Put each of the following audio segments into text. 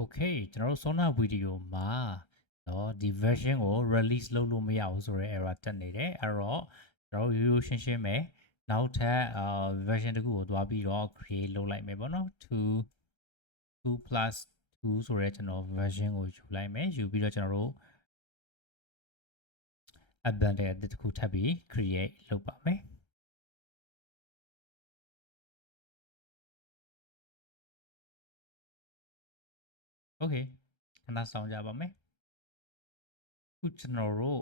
Okay ကျွန်တော်တို့ Sona video မှာเนาะဒီ version ကို release လုပ်လို့မရဘူးဆိုတဲ့ error တက်နေတယ်အဲ့တော့ကျွန်တော်တို့ရိုးရိုးရှင်းရှင်းပဲနောက်ထပ် version တစ်ခုကိုသွားပြီးတော့ create လုပ်လိုက်မယ်ပေါ့နော်2+2ဆိုတဲ့ကျွန်တော် version ကိုယူလိုက်မယ်ယူပြီးတော့ကျွန်တော်တို့ abandon တစ်ခုထပ်ပြီး create လုပ်ပါမယ်โอเคခဏဆောင်ကြပါမယ်ခုကျွန်တော်တို့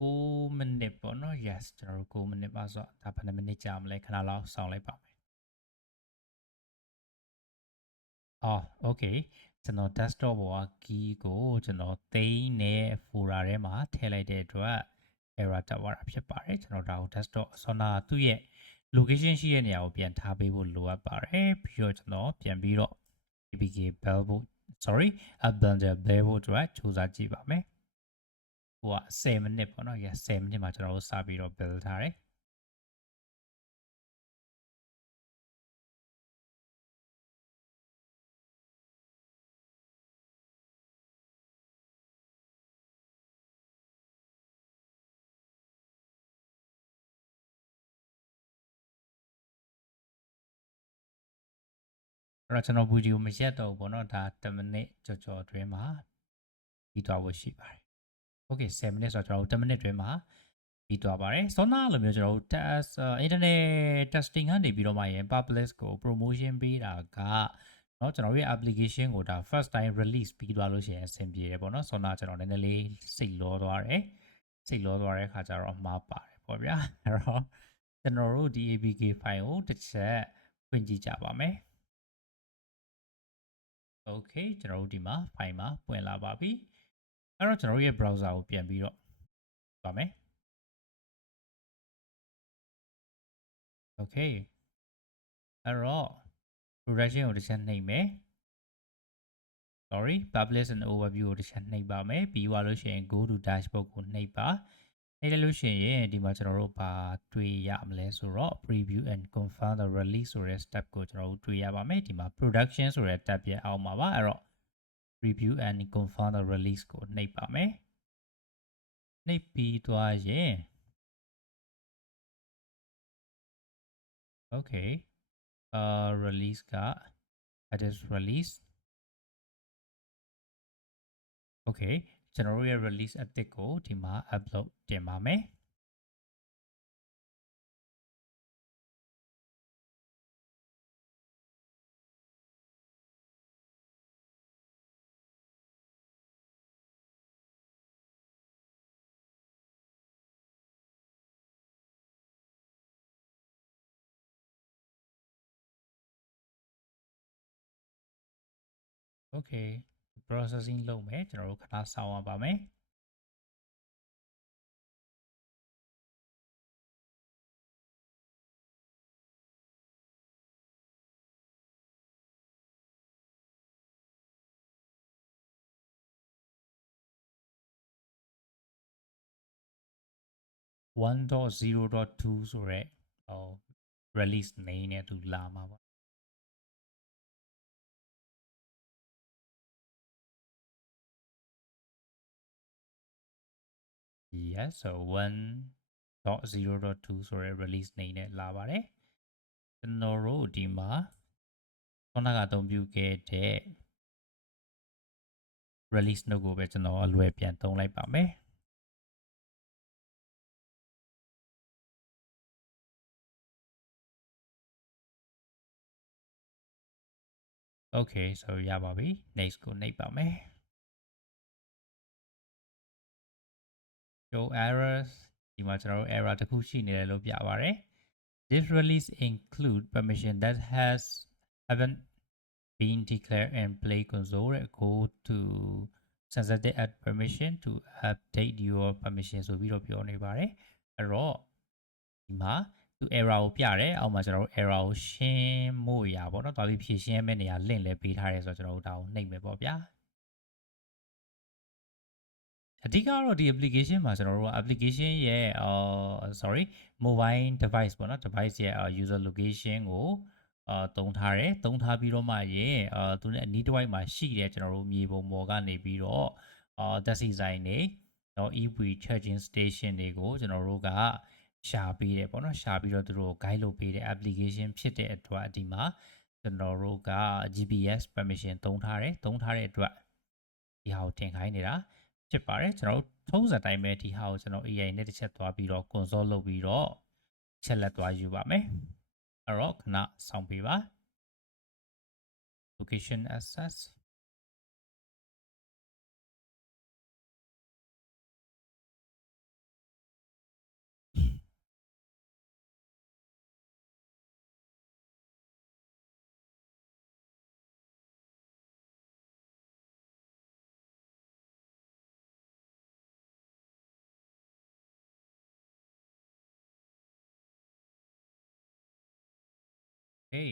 9 minute ပေါ့နော် yes ကျွန်တော်တို့9 minute ပါဆိုတော့ဒါဘယ်နှ minute ကြာမလဲခဏလောက်ဆောင်လိုက်ပါမယ်အော် okay ကျွန်တော် desktop ပေါ်က key ကိုကျွန်တော်သိမ်းတဲ့ folder ထဲမှာထည့်လိုက်တဲ့အတွက် error တက်သွားတာဖြစ်ပါတယ်ကျွန်တော်ဒါကို desktop Sona သူ့ရဲ့ location ရှိတဲ့နေရာကိုပြန်ထားပေးဖို့လိုအပ်ပါတယ်ပြီးတော့ကျွန်တော်ပြန်ပြီးတော့ apk bell ဖို့ sorry abandon bell ဖို့အတွက်စူးစမ်းကြည့်ပါမယ်ဟိုက10 minute ပေါ့နော် yes 10 minute မှာကျွန်တော်တို့စပြီးတော့ build ထားတယ်အဲ့တော့ကျွန်တော်ဗီဒီယိုမရက်တော့ဘူးပေါ့နော်ဒါ10 minute ကြော်အတွင်းမှာပြီးသွားဖို့ရှိပါတယ် okay 10 minute ဆိုတော့ကျွန်တော်10 minute အတွင်းမှာပြီးသွားပါတယ် Sona လိုမျိုးကျွန်တော်တို့ test internet testing ကနေပြီးတော့မှရင် publish ကို promotion ပေးတာကเนาะကျွန်တော်ရဲ့ application ကိုဒါ first time release ပြီးသွားလို့ရှိရင်အဆင်ပြေတယ်ပေါ့နော် Sona ကျွန်တော်နည်းနည်းလေးစိတ်လောသွားတယ်စိတ်လောသွားတဲ့အခါကျတော့မှားပါတယ်ပေါ့ဗျာအဲ့တော့ကျွန်တော်တို့ဒီ apk file ကိုတစ်ချက်ဖွင့်ကြည့်ကြပါမယ် okay ကျွန်တော်တို့ဒီမှာ file မှာပွင့်လာပါပြီအဲ့တော့ကျွန်တော်တို့ရဲ့ browser ကိုပြန်ပြီးတော့ပါမယ် okay အဲ့တော့ production ကိုတစ်ချက်နှိပ်မယ် sorry publish and overview ကိုတစ်ချက်နှိပ်ပါမယ်ပြီးသွားလို့ရှိရင် go to dashboard ကိုနှိပ်ပါနှိပ်လို့ရှိရင်ဒီမှာကျွန်တော်တို့ဘာတွေ့ရမလဲဆိုတော့ preview and confirm the release ဆိုတဲ့ step ကိုကျွန်တော်တို့တွေ့ရပါမယ်ဒီမှာ production ဆိုတဲ့ tab ရဲ့အောက်မှာပါအဲ့တော့ preview and confirm the release ကိုနှိပ်ပါမယ်နှိပ်ပြီးသွားရင် okay release က that is release okay ကျွန်တော်တို့ရဲ့ release အသစ်ကိုဒီမှာ upload တင်ပါမယ်okay processing လုပ်မယ်ကျွန်တော်တို့ခဏစောင့်ရပါမယ်1.0.2 ဆိုရဲrelease name နဲ့သူလာမှာပါyes so 1.0.2 ဆိုရဲ release name နဲ့လာပါတယ်ကျွန်တော်တို့ဒီမှာခုနကအသုံးပြုခဲ့တဲ့ release note ကိုပဲကျွန်တော်အလွယ်ပြန်သုံးလိုက်ပါမယ် okay so ရပါပြီ next ကိုနှိပ်ပါမယ် show errors ဒီမှာကျွန်တော်တို့ error တစ်ခုရှိနေတယ်လို့ပြပါတယ် this release include permission that haven't been declared in play console go to sensitive add permission to update your permission ဆိုပြီးတော့ပြောနေပါတယ်အဲ့တော့ဒီမှာသူ error ကိုပြတယ်အောက်မှာကျွန်တော်တို့ error ကိုရှင်းဖို့ရပါတော့တော်ပြီးဖြည့်ရှင်းမဲ့နေရာ link လည်းပေးထားတယ်ဆိုတော့ကျွန်တော်တို့ဒါကိုနှိပ်မယ်ပေါ့ဗျာအဓိကတော့ဒီ application မှာကျွန်တော်တို့က application ရဲ့sorry mobile device ပေါ့နော် device ရဲ့ user location ကို သုံးထားတယ်သုံးထားပြီးတော့မှရင်သူနဲ့အနီးတစ်ဝိုက်မှာရှိတဲ့ကျွန်တော်တို့မြေပုံပေါ်ကနေပြီးတော့တက်စီဆိုင်တွေနော် EV charging station တွေကိုကျွန်တော်တို့ကရှာပေးတယ်ပေါ့နော်ရှာပြီးတော့သူတို့ guide လုပ်ပေးတဲ့ application ဖြစ်တဲ့အတွက်ဒီမှာကျွန်တော်တို့က GPS permission သုံးထားတဲ့အတွက်ဒီဟာကိုတင်ခိုင်းနေတာဖြစ်ပါတယ်ကျွန်တော်တို့ထုံးစံတိုင်းပဲဒီဟာကိုကျွန်တော် AI နဲ့တစ်ချက်သွားပြီးတော့ console လုပ်ပြီးတော့ချက်လက်သွားယူပါမယ်အဲ့တော့ခဏစောင့်ပေးပါ location access hey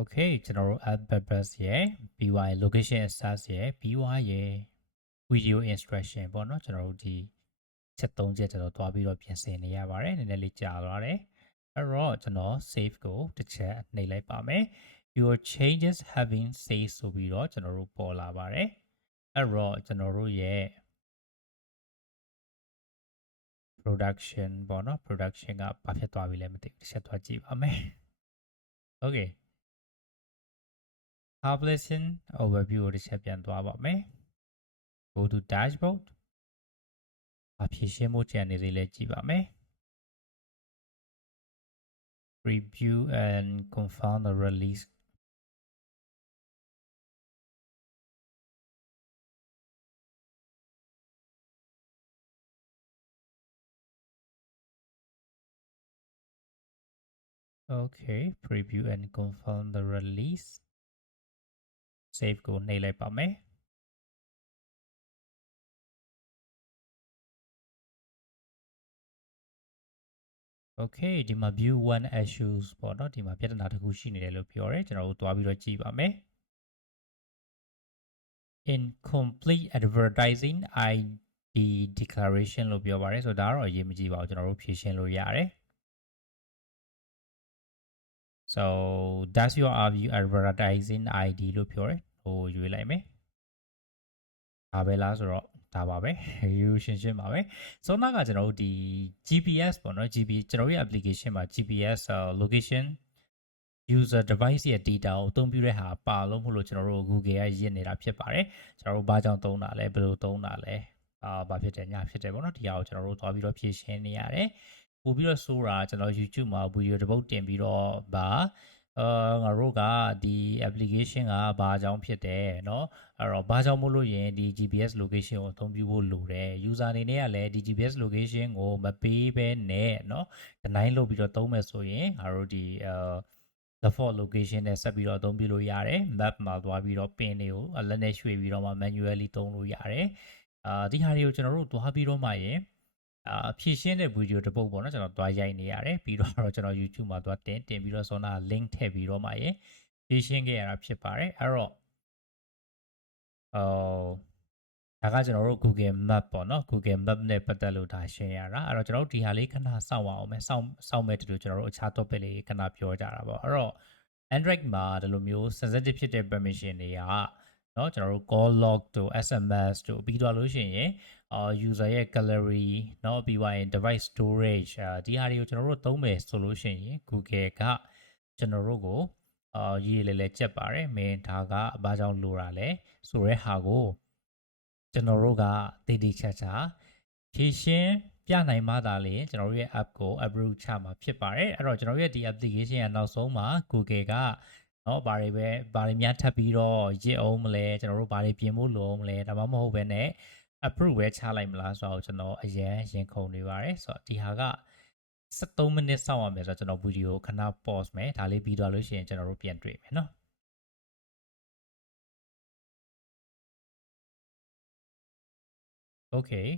okay ကျွန်တော်တို့ add purpose ရဲ့ BY location access ရဲ့ BY ရဲ့ video instruction ပေါ့နော်ကျွန်တော်တို့ဒီချက်3ချက်ကျွန်တော်သွားပြီးတော့ပြင်ဆင်နေရပါတယ်နည်းနည်းလေးကြာသွားတယ်အဲ့တော့ကျွန်တော် save ကိုတစ်ချက်နှိပ်လိုက်ပါမယ် your changes having saved ဆိုပြီးတော့ကျွန်တော်တို့ပေါ်လာပါတယ်အဲ့တော့ကျွန်တော်တို့ရဲ့ production ပေါ့နော် production ကဘာဖြစ်သွားပြီလဲမသိဘူးတစ်ချက်သွားကြည့်ပါမယ် okay publishing overview ကိုတစ်ချက်ပြန်သွားပါမယ် go to dashboard ဘာဖြစ်ရှင်းဖို့ကြံနေသေးလဲကြည့်ပါမယ် review and confirm the release okay preview and confirm the release save ကိုနှိပ်လိုက်ပါမယ် okay ဒီမှာ view 1 issues ပေါ့နော်ဒီမှာပြဿနာတစ်ခုရှိနေတယ်လို့ပြောတယ်ကျွန်တော်တို့သွားပြီးတော့ကြည့်ပါမယ် incomplete advertising ID declaration လို့ပြောပါတယ်ဆိုတော့ဒါကတော့အရေးမကြီးပါဘူးကျွန်တော်တို့ဖြည့်ရှင်းလို့ရတယ် so that's your view advertising ID လို့ပြောတယ်ဟိုရွေးလိုက်မယ်ဒါပဲလားဆိုတော့ဒါပါပဲရိုးရှင်းရှင်းပါပဲဆိုတော့ကကျွန်တော်တို့ဒီ GPS ပေါ့နော် GPS ကျွန်တော်ရဲ့ application မှာ GPS location user device ရဲ့ data ကိုအသုံးပြုတဲ့ဟာပါလို့မဟုတ်လို့ကျွန်တော်တို့ Google ကရစ်နေတာဖြစ်ပါတယ်ကျွန်တော်တို့ဘာကြောင့်သုံးတာလဲဘယ်လိုသုံးတာလဲဘာဖြစ်တယ်ညာဖြစ်တယ်ပေါ့နော်ဒီဟာကိုကျွန်တော်တို့သွားပြီးတော့ဖြည့်ရှင်းနေရတယ်ပို့ပြီးတော့ဆိုတာကျွန်တော် YouTube မှာ video တစ်ပုတ်တင်ပြီးတော့ငါတို့ကဒီ application ကဘာကြောင့်ဖြစ်တယ်เนาะအဲ့တော့ဘာကြောင့်မို့လို့ရင်ဒီ GPS location ကိုအသုံးပြုဖို့လိုတယ် user အနေနဲ့ကလည်းဒီ GPS location ကိုမပေးဘဲနဲ့เนาะ deny လုပ်ပြီးတော့သုံးမယ်ဆိုရင်ငါတို့ဒီdefault location နဲ့ဆက်ပြီးတော့အသုံးပြုလို့ရတယ် map မှာသွားပြီးတော့ pin တွေကိုလက်နဲ့ရွှေ့ပြီးတော့မှ manually သုံးလို့ရတယ်ဒီဟာတွေကိုကျွန်တော်တို့သွားပြီးတော့မှရင်ဖြည့်ရှင်းတဲ့ video တစ်ပုတ်ပေါ့နော်ကျွန်တော်သွားရိုက်နေရတယ်ပြီးတော့ကျွန်တော် YouTube မှာသွားတင်ပြီးတော့ Sona link ထည့်ပြီးတော့မှရင်ဖြည့်ရှင်းခဲ့ရတာဖြစ်ပါတယ်အဲ့တော့ဒါကကျွန်တော်တို့ Google Map ပေါ့နော် Google Map နဲ့ပတ်သက်လို့ဒါရှင်းရတာအဲ့တော့ကျွန်တော်တို့ဒီဟာလေးခဏစောင့်အောင်မယ်စောင့်မဲ့တူတူကျွန်တော်တို့အခြား topic လေးခဏပြောကြတာပေါ့အဲ့တော့ Android မှာဒီလိုမျိုး sensitive ဖြစ်တဲ့ permission တွေကเนาะကျွန်တော်တို့ call log တို့ SMS တို့ပြီးတော့လို့ရှိရင်user ရဲ့ gallery เนาะပြီးသွားရင် device storage ဒီဟာတွေကိုကျွန်တော်တို့သုံးမယ်ဆိုလို့ရှိရင် Google ကကျွန်တော်တို့ကိုရေးလေကြက်ပါတယ်မင်းဒါကဘာကြောင့်လိုတာလဲဆိုတဲ့ဟာကိုကျွန်တော်တို့ကတည်တည်ချာချာဖြည့်ရှင်းပြနိုင်မှသာလေကျွန်တော်တို့ရဲ့ app ကို approve ချမှာဖြစ်ပါတယ်အဲ့တော့ကျွန်တော်ရဲ့ဒီ application ကနောက်ဆုံးမှာ Google ကเนาะဘာတွေများထပ်ပြီးတော့ရစ်အောင်မလဲကျွန်တော်တို့ဘာတွေပြင်ဖို့လိုအောင်မလဲဒါမှမဟုတ်ဘဲနဲ့ approve ပဲချလိုက်မလားဆိုတော့ကျွန်တော်အရင်ခုန်နေပါတယ်ဆိုတော့ဒီဟာက73မိနစ်စောင့်ရမယ်ဆိုတော့ကျွန်တော် video ကိုခဏ pause မယ်ဒါလေးပြီးသွားလို့ရှိရင်ကျွန်တော်တို့ပြန်တွေ့မယ်เนาะ okay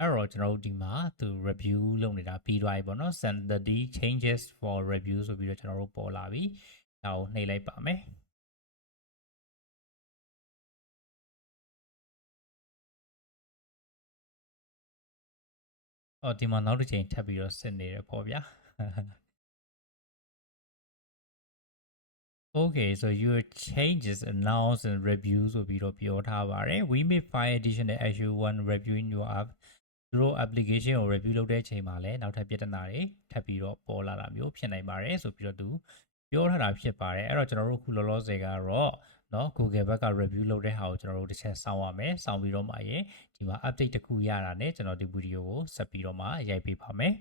အဲ့တော့ကျွန်တော်တို့ဒီမှာသူ review လုပ်နေတာပြီးသွားပြီပေါ့နော် send the changes for review ဆိုပြီးတော့ကျွန်တော်တို့ပေါ်လာပြီဒါကိုနှိပ်လိုက်ပါမယ် အော်ဒီမှာနောက်တစ်ချိန်ထပ်ပြီးတော့စစ်နေတယ်ပေါ့ဗျာ Okay, so your changes announced and reviews ဆိုပြီးတော့ပြောထားပါတယ် We may find additional issue when reviewing your app သူတို့ application ကို review လုပ်တဲ့အချိန်မှာလည်းနောက်ထပ်ပြဿနာတွေထပ်ပြီးတော့ပေါ်လာတာမျိုးဖြစ်နိုင်ပါတယ်ဆိုပြီးတော့သူပြောထားတာဖြစ်ပါတယ်အဲ့တော့ကျွန်တော်တို့ခုလောလောဆယ်ကတော့เนาะ Google ဘက်က review လုပ်တဲ့ဟာကိုကျွန်တော်တို့တစ်ချက်စောင့်ရမယ်စောင့်ပြီးတော့မှရင်ဒီမှာ update တစ်ခုရတာနဲ့ကျွန်တော်ဒီ video ကိုဆက်ပြီးတော့မှရိုက်ပေးပါမယ်